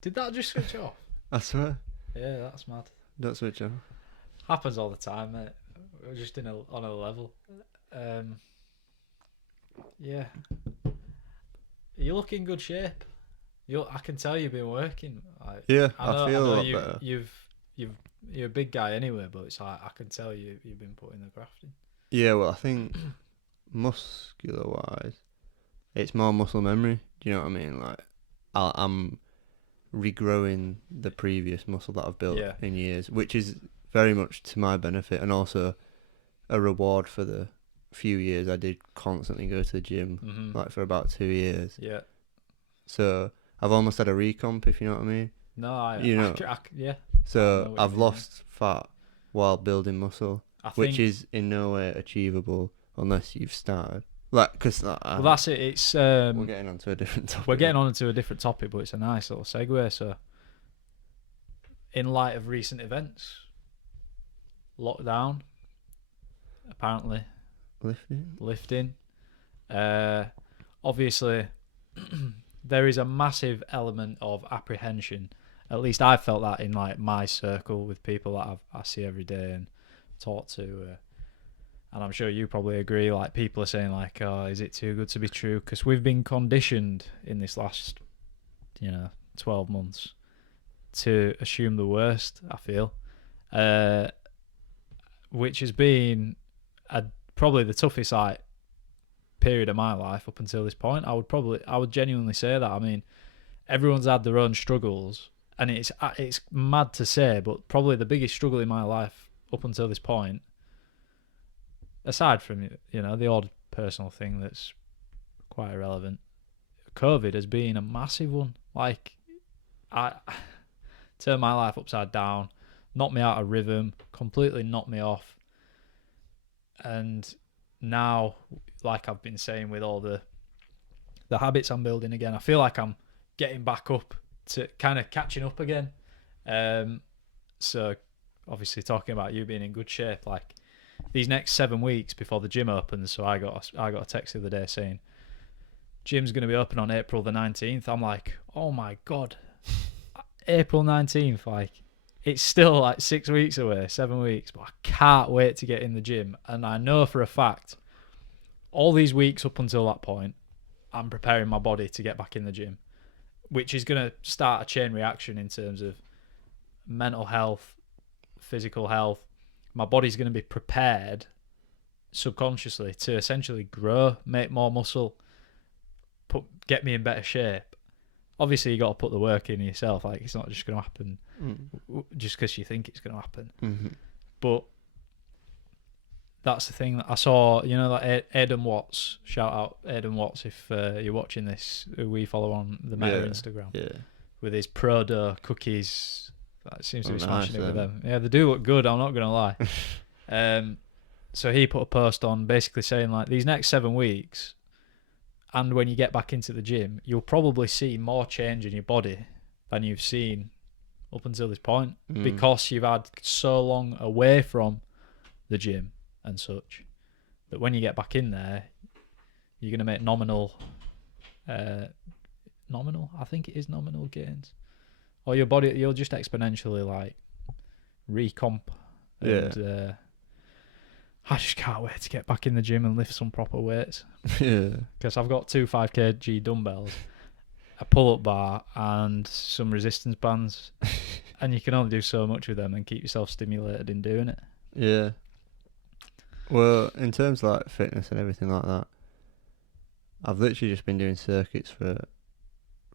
Did that just switch off? I swear. Yeah, that's mad. Don't switch off. Happens all the time, mate. We're just on a level. Um, yeah, you look in good shape. I can tell you've been working. Like, Yeah, I I know, feel a lot better. you've, you're a big guy anyway, but it's like I can tell you've been putting the graft in. Yeah, well, I think muscular wise, it's more muscle memory. Do you know what I mean? Like, I'm regrowing the previous muscle that I've built Yeah, in years, which is very much to my benefit and also a reward for the few years I did constantly go to the gym, like for about 2 years. yeah. So I've almost had a recomp, if you know what I mean. No, You know, yeah. I so know what you I've mean, lost fat while building muscle, I which think. is in no way achievable unless you've started. Like, because Well, that's it. It's we're getting onto a different topic. we're getting on to a different topic, but it's a nice little segue. So, in light of recent events, lockdown, apparently lifting. Obviously, there is a massive element of apprehension. At least I felt that in like my circle with people that I see every day and talk to, and I'm sure you probably agree. Like people are saying, like, "Oh, is it too good to be true?" Because we've been conditioned in this last, 12 months to assume the worst. I feel, which has been probably the toughest period of my life up until this point. I would genuinely say that. I mean, everyone's had their own struggles, and it's mad to say, but probably the biggest struggle in my life up until this point, aside from the odd personal thing that's quite irrelevant, COVID has been a massive one. Like, I turned my life upside down, knocked me out of rhythm, completely knocked me off, and now, like I've been saying, with all the habits I'm building again, I feel like I'm getting back up to kind of catching up again. So obviously talking about you being in good shape, like these next 7 weeks before the gym opens. So I got a text the other day saying gym's going to be open on April the 19th. I'm like, oh my god, April 19th, like it's still like 6 weeks away, 7 weeks, but I can't wait to get in the gym. And I know for a fact all these weeks up until that point, I'm preparing my body to get back in the gym, which is going to start a chain reaction in terms of mental health, physical health. My body's going to be prepared subconsciously to essentially grow, make more muscle, get me in better shape. Obviously, you got to put the work in yourself. Like, it's not just going to happen just because you think it's going to happen. Mm-hmm. But that's the thing that I saw. Like Aidan Watts. Shout out Aidan Watts if you're watching this. Who we follow on the Meta Instagram. Yeah. With his Pro-Dough cookies. That seems to be smashing it with them. them. Yeah, they do look good. I'm not going to lie. So he put a post on basically saying, like, these next 7 weeks, and when you get back into the gym, you'll probably see more change in your body than you've seen up until this point, because you've had so long away from the gym and such, that when you get back in there, you're going to make nominal, I think it is nominal gains. Or your body, you'll just exponentially, like, recomp. And I just can't wait to get back in the gym and lift some proper weights. Yeah. Because I've got 2 5kg dumbbells, a pull-up bar, and some resistance bands. And you can only do so much with them and keep yourself stimulated in doing it. Yeah. Well, in terms of like fitness and everything like that, I've literally just been doing circuits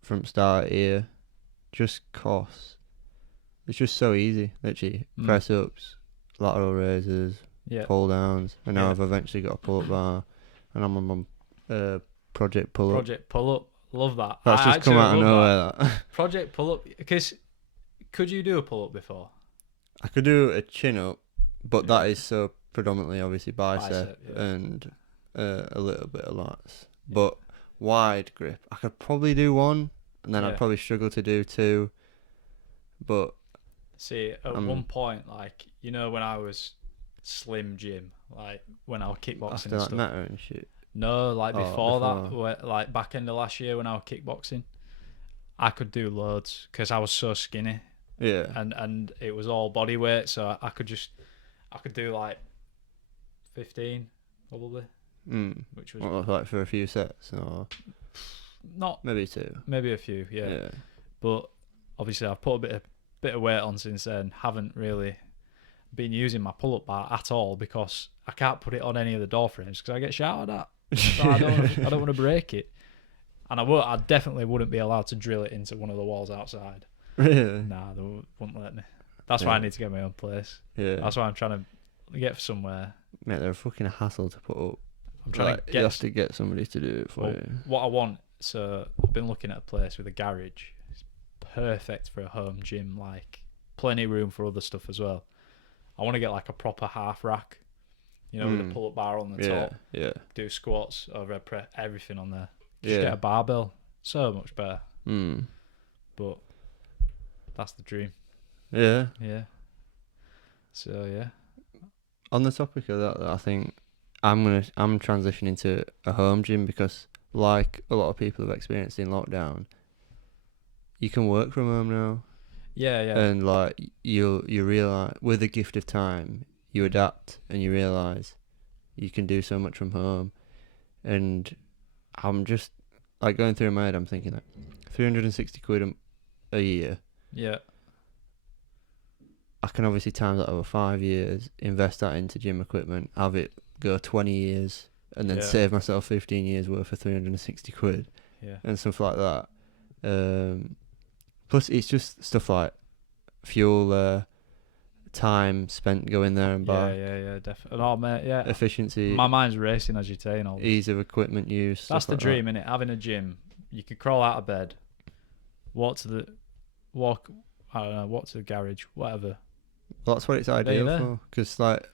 from start here, just cause it's just so easy. Literally press ups, lateral raises, pull downs, and now I've eventually got a pull-up bar, and I'm on Project Pull-Up. Project Pull-Up, love that. That's just come out of nowhere. That. Project Pull-Up, because could you do a pull-up before? I could do a chin-up, but that is so predominantly obviously bicep and a little bit of lats. But wide grip, I could probably do one, and then I'd probably struggle to do 2. But see, at one point, like, when I was slim Jim, like when I was kickboxing and stuff. Meta and shit. No, like before that, like back end of last year when I was kickboxing, I could do loads because I was so skinny, Yeah. and it was all body weight, so I could do like 15 probably, which was What, like for a few sets or not maybe 2? maybe a few, yeah. Yeah. But obviously I've put a bit of weight on since then. Haven't really been using my pull-up bar at all because I can't put it on any of the door frames because I get shouted at. So I don't want to break it, and I definitely wouldn't be allowed to drill it into one of the walls outside. Really? Nah, they wouldn't let me. That's why I need to get my own place. Yeah. That's why I'm trying to get somewhere. Mate, they're a fucking hassle to put up. I'm trying Like, to you get have to get somebody to do it for well, you. what I want. So I've been looking at a place with a garage. It's perfect for a home gym, like plenty of room for other stuff as well. I want to get like a proper half rack, with a pull-up bar on the top. Yeah. Do squats, overhead press, everything on there. Just Yeah. get a barbell. So much better. Mm. But that's the dream. Yeah. Yeah. So yeah. On the topic of that, I think I'm transitioning to a home gym because, like a lot of people have experienced in lockdown, you can work from home now, Yeah, yeah. and like you realize with the gift of time, you adapt and you realize you can do so much from home, and I'm just like going through my head. I'm thinking like 360 quid a year. Yeah. I can obviously times that over 5 years, invest that into gym equipment, have it go 20 years, and then Yeah. save myself 15 years worth of 360 quid Yeah. and stuff like that. Plus, it's just stuff like fuel, time spent going there and back, Yeah, definitely. Oh, mate, yeah. efficiency, My mind's racing as you're saying all this. ease of equipment use. That's stuff the like dream, innit? Having a gym. You could crawl out of bed, walk to the garage, whatever. Well, that's what it's you're ideal there. for. Because like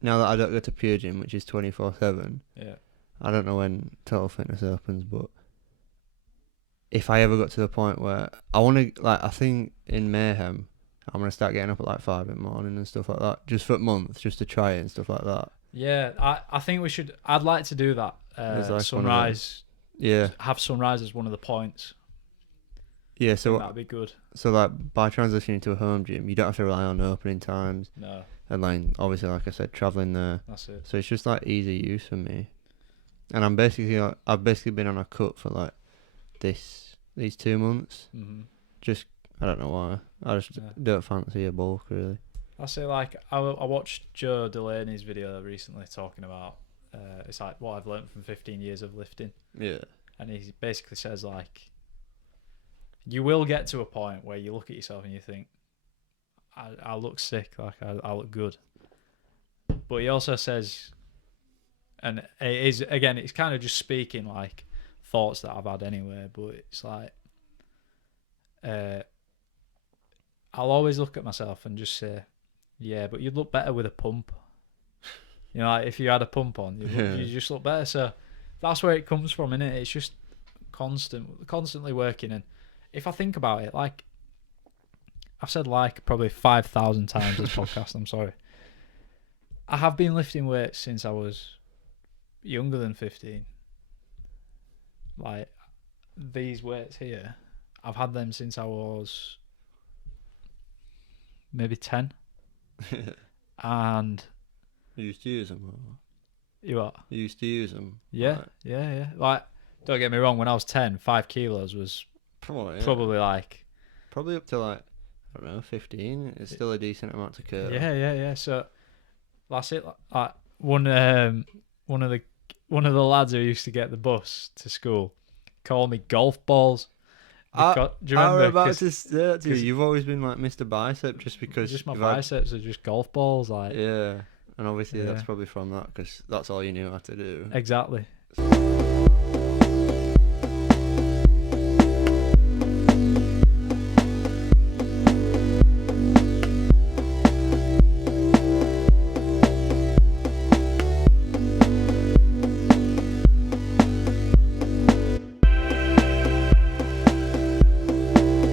now that I don't go to Pure Gym, which is 24/7. Yeah. I don't know when Total Fitness opens, but if I ever got to the point where I want to, like, I think in Mayhem, I'm going to start getting up at like 5 in the morning and stuff like that, just for a month, just to try it and stuff like that. Yeah, I think we should. I'd like to do that. There's, like, Sunrise. Yeah. Have sunrise as one of the points. Yeah, So so that'd be good. like by transitioning to a home gym, you don't have to rely on opening times, No, and like obviously, like I said, traveling there. that's it. So it's just like easy use for me, and I've basically been on a cut for like these 2 months. Mm-hmm. Just I don't know why. I just don't fancy a bulk really. That's it. Like I watched Joe Delaney's video recently talking about it's like what I've learned from 15 years of lifting, Yeah. and he basically says like you will get to a point where you look at yourself and you think I look sick, like I look good, but he also says, and it is again, it's kind of just speaking like thoughts that I've had anyway, but it's like I'll always look at myself and just say, yeah, but you'd look better with a pump. Like if you had a pump on, you just look better. So that's where it comes from, innit? It's just constantly working. And if I think about it, like I've said like probably 5,000 times this podcast, I'm sorry. I have been lifting weights since I was younger than 15. Like these weights here, I've had them since I was maybe 10. And You used to use them. you what? You used to use them. Yeah, Like, yeah. Like, don't get me wrong, when I was 10, 5 kilos was probably probably like... Probably up to like, I don't know, 15. It's still a decent amount to curl. Yeah. So that's it. Like one of the lads who used to get the bus to school called me golf balls. Do you remember? I was about to say that to you. 'cause- You've always been like Mr. Bicep just because Just my you've had- biceps are just golf balls. Like Yeah, and obviously that's Yeah. probably from that because that's all you knew how to do. exactly.